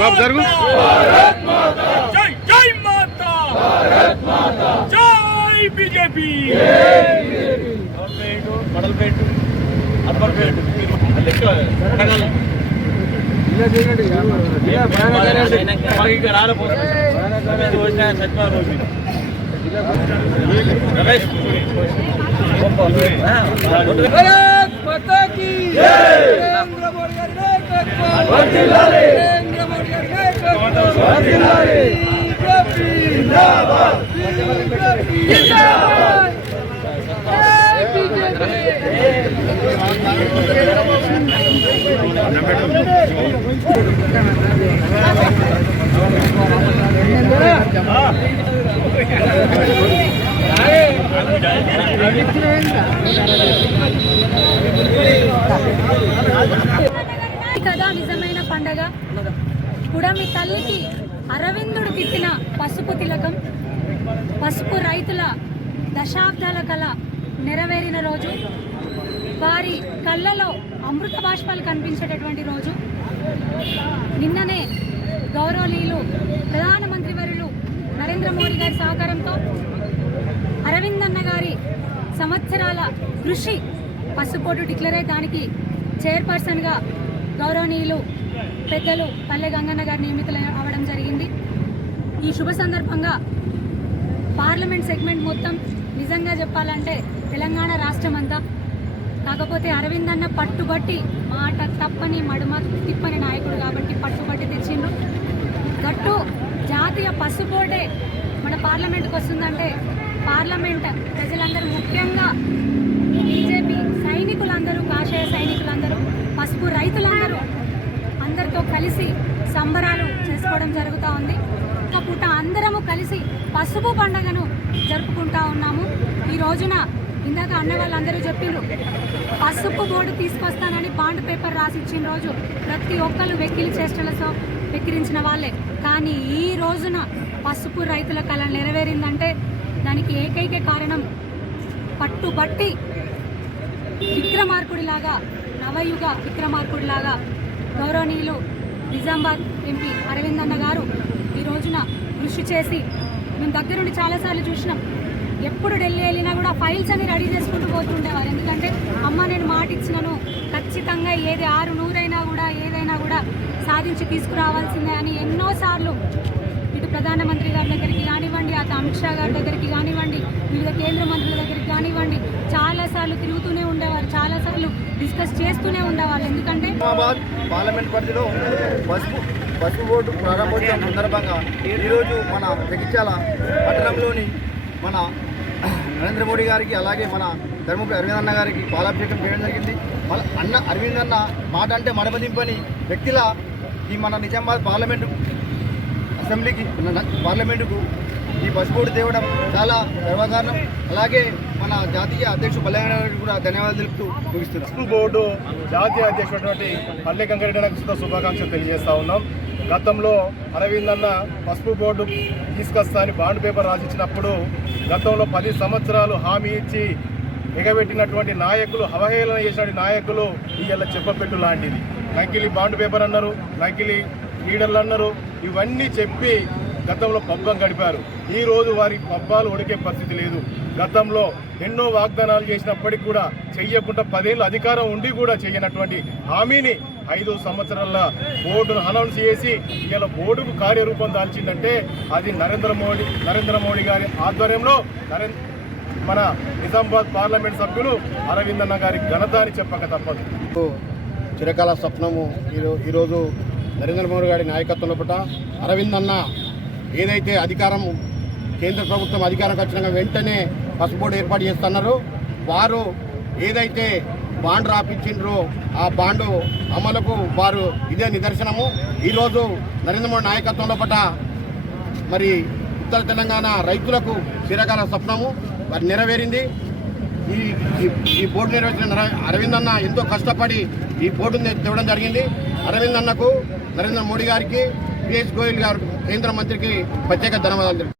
बाप जरूर जय जय माता जय बीजेपी भारत माता की नरेंद्र मोदी गारी नायकत्వం नरेंद्र मोदी गारी नायकत्వం बीजेपी जिंदाबाद बीजेपी जिंदाबाद కదా నిజమైన పండగ. కుడమి తల్లికి అరవిందుడు తిట్టిన పసుపు తిలకం, పసుపు రైతుల దశాబ్దాల కళ నెరవేరిన రోజు, వారి కళ్ళలో అమృత బాష్పాలు కనిపించేటటువంటి రోజు. నిన్ననే గౌరవనీయులు ప్రధానమంత్రి వర్యులు నరేంద్ర మోడీ గారి సహకారంతో అరవింద్ అన్న గారి సంవత్సరాల కృషి పసుపోటు డిక్లేర్ అయ్యి దానికి చైర్పర్సన్గా గౌరవనీయులు పెద్దలు పల్లె గంగన్న గారు నియమితులు అవ్వడం జరిగింది. ఈ శుభ సందర్భంగా పార్లమెంట్ సెగ్మెంట్ మొత్తం నిజంగా చెప్పాలంటే తెలంగాణ రాష్ట్రం అంతా, కాకపోతే అరవింద్ అన్న పట్టుబట్టి మాట తప్పని మడుమ తిప్పని నాయకుడు కాబట్టి పట్టుబట్టి తెచ్చిండ్రు. గట్టు జాతీయ పసుపోటే మన పార్లమెంట్కి వస్తుందంటే పార్లమెంట్ ప్రజలందరూ, ముఖ్యంగా బీజేపీ సైనికులందరూ, కాషాయ సైనికులందరూ, పసుపు రైతులందరూ అందరితో కలిసి సంబరాలు చేసుకోవడం జరుగుతూ ఉంది. ఒక పూట అందరము కలిసి పసుపు పండుగను జరుపుకుంటా ఉన్నాము. ఈ రోజున ఇందాక అన్న వాళ్ళందరూ చెప్పిండ్రు, పసుపు బోర్డు తీసుకొస్తానని బాండ్ పేపర్ రాసిచ్చిన రోజు ప్రతి ఒక్కరు వెక్కిలి చేష్టలతో వెక్కిరించిన వాళ్ళే. కానీ ఈ రోజున పసుపు రైతుల కళ నెరవేరిందంటే దానికి ఏకైక కారణం పట్టుబట్టి విక్రమార్కుడిలాగా, నవయుగ విక్రమార్కుడిలాగా గౌరవనీయులు నిజామాబాద్ ఎంపీ అరవింద్ అన్న గారు ఈ రోజున కృషి చేసి, మేము దగ్గరుండి చాలాసార్లు చూసినాం. ఎప్పుడు ఢిల్లీ వెళ్ళినా కూడా ఫైల్స్ అన్ని రెడీ చేసుకుంటూ పోతుండేవారు. ఎందుకంటే అమ్మ నేను మాట ఇచ్చినాను, ఖచ్చితంగా ఏది 600 ఏదైనా కూడా సాధించి తీసుకురావాల్సిందే అని ఎన్నోసార్లు ఇటు ప్రధానమంత్రి గారి దగ్గరికి కానివ్వండి, అటు అమిత్ షా గారి దగ్గరికి కానివ్వండి, వివిధ కేంద్ర మంత్రుల దగ్గరికి కానివ్వండి చాలాసార్లు తిరుగుతూనే ఉండేవారు, చాలాసార్లు డిస్కస్ చేస్తూనే ఉండేవాళ్ళు. ఎందుకంటే నిజామాబాద్ పార్లమెంట్ పరిధిలో పసుపు బోర్డు ప్రారంభోత్సవం సందర్భంగా ఈరోజు మన జగిత్యాల పట్టణంలోని మన నరేంద్ర మోడీ గారికి, అలాగే మన ధర్మపురి అరవింద్ అన్న గారికి పాలాభిషేకం చేయడం జరిగింది. అరవింద్ అన్న మాట అంటే మడమదింపని వ్యక్తిలా ఈ మన నిజామాబాద్ పార్లమెంటుకు ఈ పసుపోటు తేవడం చాలా గర్వకారణం. అలాగే మన జాతీయ అధ్యక్షుడు పల్లె గారికి కూడా ధన్యవాదాలు తెలుపుతూ ముగిస్తున్నాం. పసుపు బోర్డు జాతీయ అధ్యక్షుడు పల్లె గంగారెడ్డి శుభాకాంక్షలు తెలియజేస్తా ఉన్నాం. గతంలో అరవింద్ అన్న పసుపు బోర్డు తీసుకొస్తా అని బాండ్ పేపర్ రాసిచ్చినప్పుడు గతంలో 10 సంవత్సరాలు హామీ ఇచ్చి ఎగబెట్టినటువంటి నాయకులు, అవహేళన చేసిన నాయకులు ఇవాళ చెప్పపెట్టు లాంటిది. నకిలీ బాండ్ పేపర్ అన్నారు, నకిలీ లీడర్లు అన్నారు, ఇవన్నీ చెప్పి గతంలో పబ్బం గడిపారు. ఈరోజు వారి పబ్బాలు ఉడికే పరిస్థితి లేదు. గతంలో ఎన్నో వాగ్దానాలు చేసినప్పటికీ కూడా చెయ్యకుండా 10 ఏళ్ళు అధికారం ఉండి కూడా చేయనటువంటి హామీని 5 సంవత్సరాల బోర్డును అనౌన్స్ చేసి ఇలా బోర్డుకు కార్యరూపం దాల్చిందంటే అది నరేంద్ర మోడీ గారి ఆధ్వర్యంలో మన నిజామాబాద్ పార్లమెంట్ సభ్యులు అరవింద్ అన్న గారి ఘనత అని చెప్పక తప్పదు. చిరకాల స్వప్నము ఈరోజు నరేంద్ర మోడీ గారి నాయకత్వంలో పట్ల అరవింద్ అన్న ఏదైతే కేంద్ర ప్రభుత్వం అధికారంకి వచ్చినాక వెంటనే పసుపు బోర్డు ఏర్పాటు చేస్తున్నారు. వారు ఏదైతే బాండ్ రాపించిండ్రో ఆ బాండు అమలుకు వారు ఇదే నిదర్శనము. ఈరోజు నరేంద్ర మోడీ నాయకత్వంలో పట్ల మరి ఉత్తర తెలంగాణ రైతులకు చిరకాల స్వప్నము మరి నెరవేరింది. ఈ బోర్డు నిర్వహించిన అరవింద్ అన్న ఎంతో కష్టపడి ఈ బోర్డుని తేవడం జరిగింది. అరవింద్ అన్నకు, నరేంద్ర మోడీ గారికి, పీయూష్ గోయల్ గారు కేంద్ర మంత్రికి ప్రత్యేక ధన్యవాదాలు.